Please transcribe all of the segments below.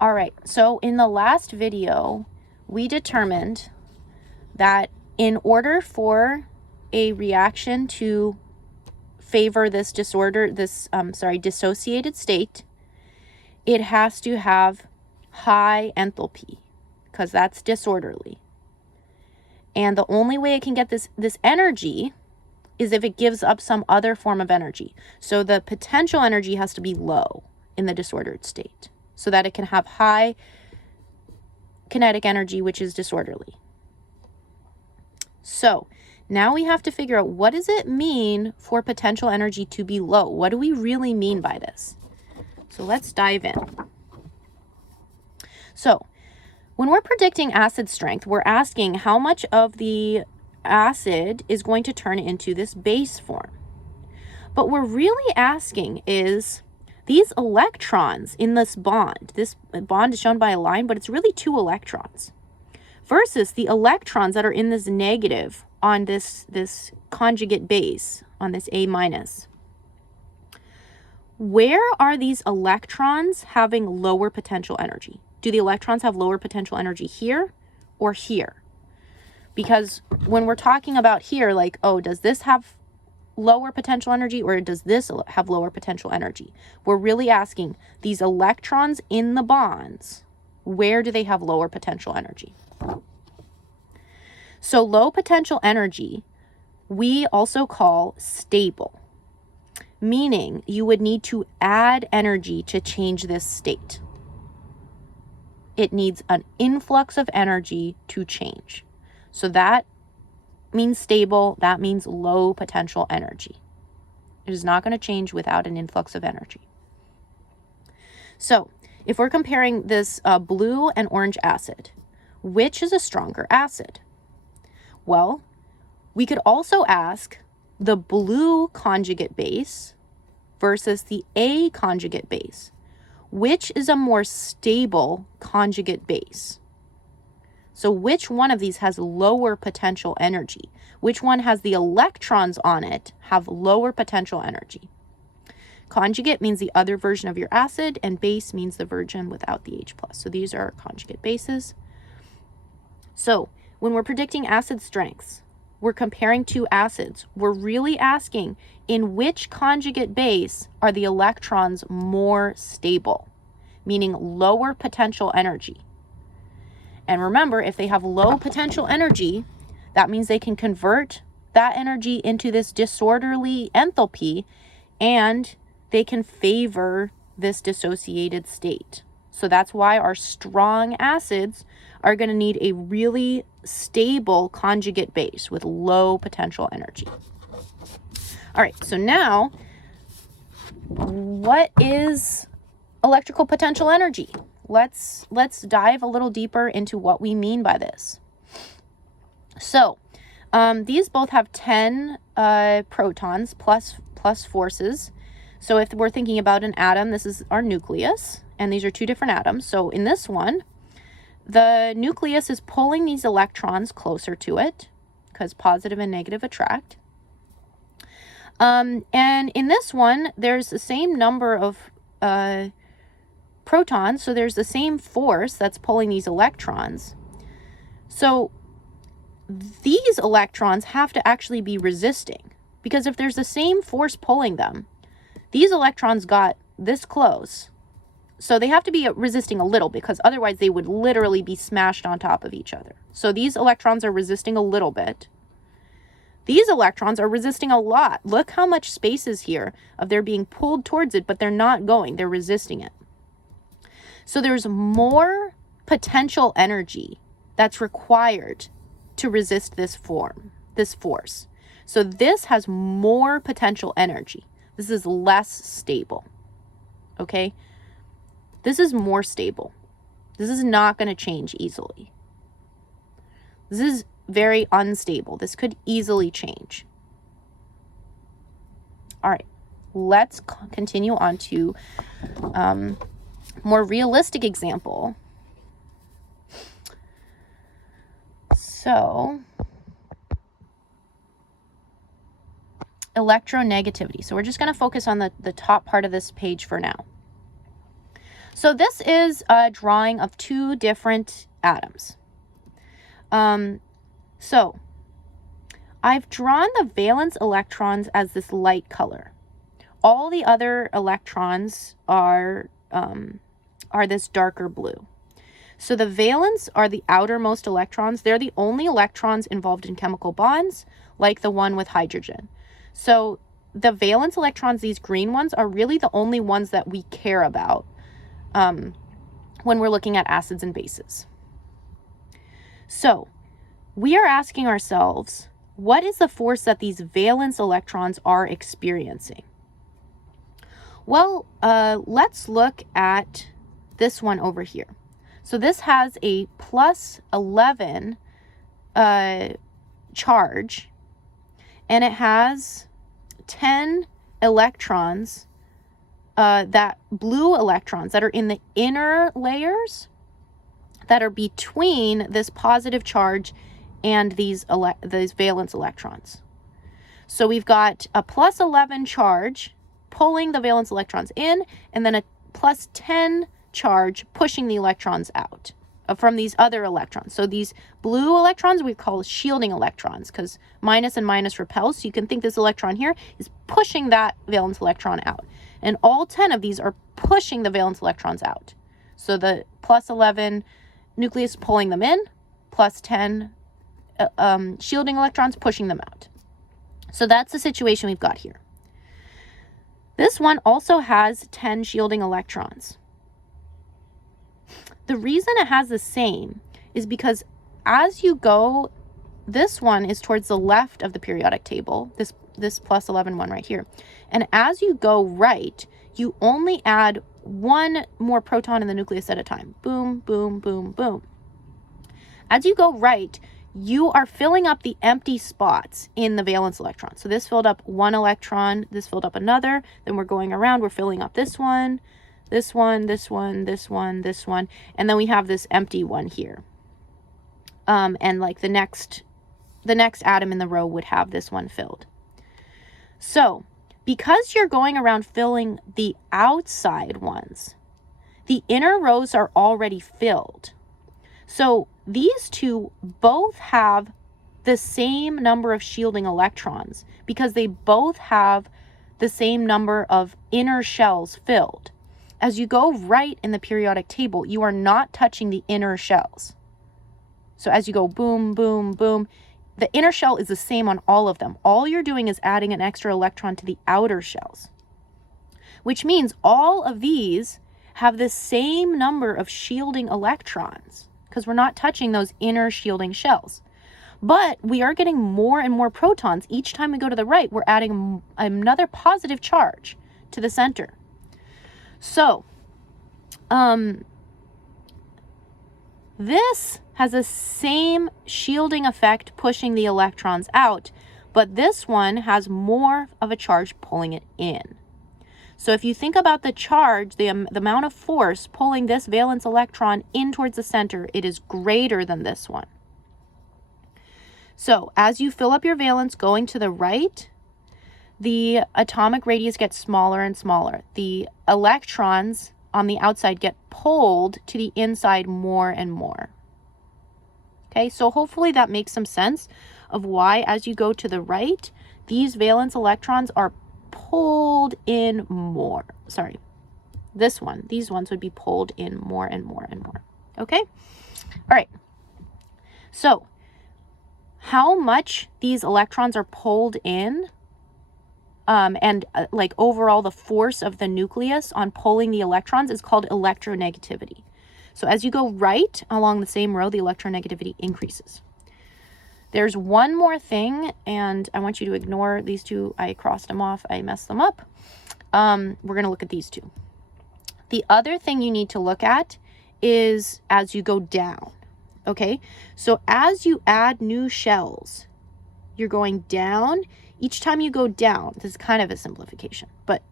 All right, so in the last video, we determined that in order for a reaction to favor this dissociated state, it has to have high enthalpy because that's disorderly. And the only way it can get this energy is if it gives up some other form of energy. So the potential energy has to be low in the disordered state so that it can have high kinetic energy, which is disorderly. So now we have to figure out, what does it mean for potential energy to be low? What do we really mean by this? So let's dive in. So when we're predicting acid strength, we're asking how much of the acid is going to turn into this base form. But we're really asking is these electrons in this bond is shown by a line, but it's really 2 electrons, versus the electrons that are in this negative on this conjugate base, on this A-. Where are these electrons having lower potential energy? Do the electrons have lower potential energy here or here? Because when we're talking about here, like, oh, does this have lower potential energy or does this have lower potential energy? We're really asking these electrons in the bonds, where do they have lower potential energy? So low potential energy, we also call stable, meaning you would need to add energy to change this state. It needs an influx of energy to change. So that means stable, that means low potential energy. It is not going to change without an influx of energy. So if we're comparing this blue and orange acid, which is a stronger acid? Well, we could also ask the blue conjugate base versus the A conjugate base. Which is a more stable conjugate base? So which one of these has lower potential energy? Which one has the electrons on it have lower potential energy? Conjugate means the other version of your acid, and base means the version without the H+. So these are conjugate bases. So when we're predicting acid strengths, we're comparing 2 acids. We're really asking, in which conjugate base are the electrons more stable, meaning lower potential energy? And remember, if they have low potential energy, that means they can convert that energy into this disorderly enthalpy, and they can favor this dissociated state. So that's why our strong acids are going to need a really stable conjugate base with low potential energy. All right, so now, what is electrical potential energy? Let's dive a little deeper into what we mean by this. So these both have 10 protons plus forces. So if we're thinking about an atom, this is our nucleus, and these are 2 different atoms. So in this one, the nucleus is pulling these electrons closer to it because positive and negative attract. And in this one, there's the same number of protons, so there's the same force that's pulling these electrons. So these electrons have to actually be resisting, because if there's the same force pulling them, these electrons got this close. So they have to be resisting a little, because otherwise they would literally be smashed on top of each other. So these electrons are resisting a little bit. These electrons are resisting a lot. Look how much space is here of they're being pulled towards it, but they're not going. They're resisting it. So there's more potential energy that's required to resist this force. So this has more potential energy. This is less stable. Okay? This is more stable. This is not going to change easily. This is very unstable. This could easily change. All right, let's continue on to more realistic example. So, electronegativity. So we're just going to focus on the top part of this page for now. So this is a drawing of two different atoms. So I've drawn the valence electrons as this light color. All the other electrons are this darker blue. So the valence are the outermost electrons. They're the only electrons involved in chemical bonds, like the one with hydrogen. So the valence electrons, these green ones, are really the only ones that we care about when we're looking at acids and bases. So we are asking ourselves, what is the force that these valence electrons are experiencing? Well, let's look at this one over here. So this has a plus 11 charge, and it has 10 electrons, that blue electrons that are in the inner layers that are between this positive charge and these valence electrons. So we've got a plus 11 charge pulling the valence electrons in, and then a plus 10 charge pushing the electrons out from these other electrons. So these blue electrons we call shielding electrons, because minus and minus repel. So you can think this electron here is pushing that valence electron out. And all 10 of these are pushing the valence electrons out. So the plus 11 nucleus pulling them in, plus 10 shielding electrons pushing them out. So that's the situation we've got here. This one also has 10 shielding electrons. The reason it has the same is because as you go, this one is towards the left of the periodic table, this plus 11 one right here. And as you go right, you only add one more proton in the nucleus at a time. Boom, boom, boom, boom. As you go right, you are filling up the empty spots in the valence electron. So this filled up one electron, this filled up another, then we're going around, we're filling up this one, this one, this one, this one, this one, and then we have this empty one here. And like the next atom in the row would have this one filled. So because you're going around filling the outside ones, the inner rows are already filled. So these two both have the same number of shielding electrons because they both have the same number of inner shells filled. As you go right in the periodic table, you are not touching the inner shells. So as you go boom, boom, boom, the inner shell is the same on all of them. All you're doing is adding an extra electron to the outer shells, which means all of these have the same number of shielding electrons because we're not touching those inner shielding shells. But we are getting more and more protons. Each time we go to the right, we're adding another positive charge to the center. So, this has the same shielding effect pushing the electrons out, but this one has more of a charge pulling it in. So if you think about the charge, the amount of force pulling this valence electron in towards the center, it is greater than this one. So as you fill up your valence going to the right, the atomic radius gets smaller and smaller. The electrons on the outside get pulled to the inside more and more. Okay, so hopefully that makes some sense of why as you go to the right, these valence electrons are pulled in more. Sorry, these ones would be pulled in more and more and more. Okay, all right. So how much these electrons are pulled in and like overall the force of the nucleus on pulling the electrons is called electronegativity. So as you go right along the same row, the electronegativity increases. There's one more thing, and I want you to ignore these two. I crossed them off. I messed them up. We're going to look at these two. The other thing you need to look at is as you go down. Okay, so as you add new shells, you're going down. Each time you go down, this is kind of a simplification, but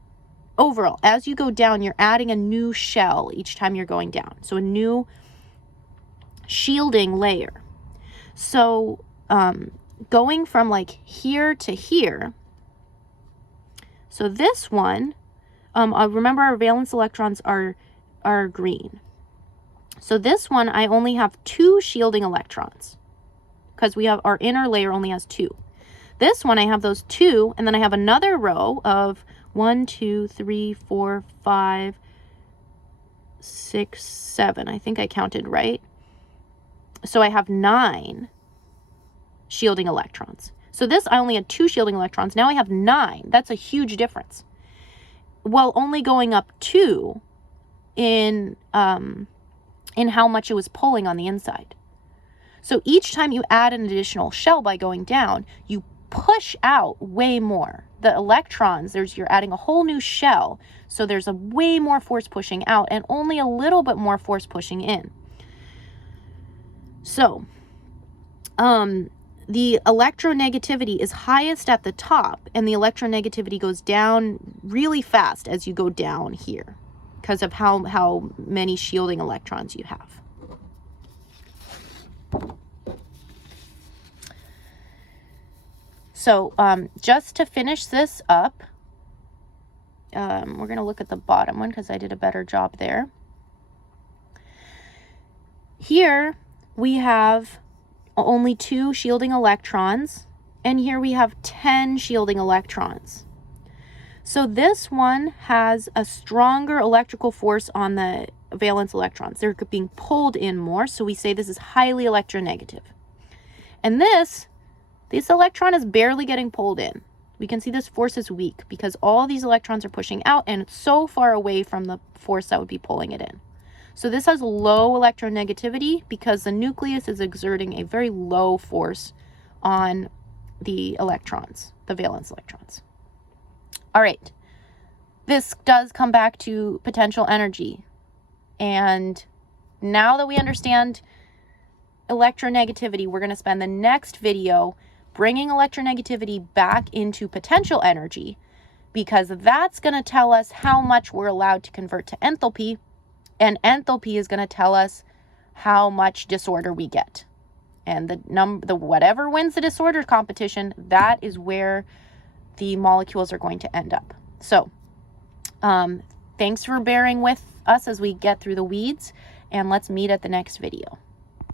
overall, as you go down, you're adding a new shell each time you're going down. So a new shielding layer. So going from like here to here. So this one, remember our valence electrons are are green. So this one, I only have 2 shielding electrons because we have our inner layer only has 2. This one, I have those 2, and then I have another row of 1, 2, 3, 4, 5, 6, 7. I think I counted right. So I have 9 shielding electrons. So this, I only had 2 shielding electrons. Now I have 9. That's a huge difference. While only going up 2 in how much it was pulling on the inside. So each time you add an additional shell by going down, you push out way more. The electrons, you're adding a whole new shell, so there's a way more force pushing out and only a little bit more force pushing in. So, the electronegativity is highest at the top, and the electronegativity goes down really fast as you go down here because of how many shielding electrons you have. So just to finish this up, we're going to look at the bottom one because I did a better job there. Here we have only 2 shielding electrons, and here we have 10 shielding electrons. So this one has a stronger electrical force on the valence electrons. They're being pulled in more, so we say this is highly electronegative. And this electron is barely getting pulled in. We can see this force is weak because all these electrons are pushing out and it's so far away from the force that would be pulling it in. So this has low electronegativity because the nucleus is exerting a very low force on the electrons, the valence electrons. All right, this does come back to potential energy. And now that we understand electronegativity, we're going to spend the next video bringing electronegativity back into potential energy, because that's going to tell us how much we're allowed to convert to enthalpy, and enthalpy is going to tell us how much disorder we get. And the whatever wins the disorder competition, that is where the molecules are going to end up. So thanks for bearing with us as we get through the weeds, and let's meet at the next video.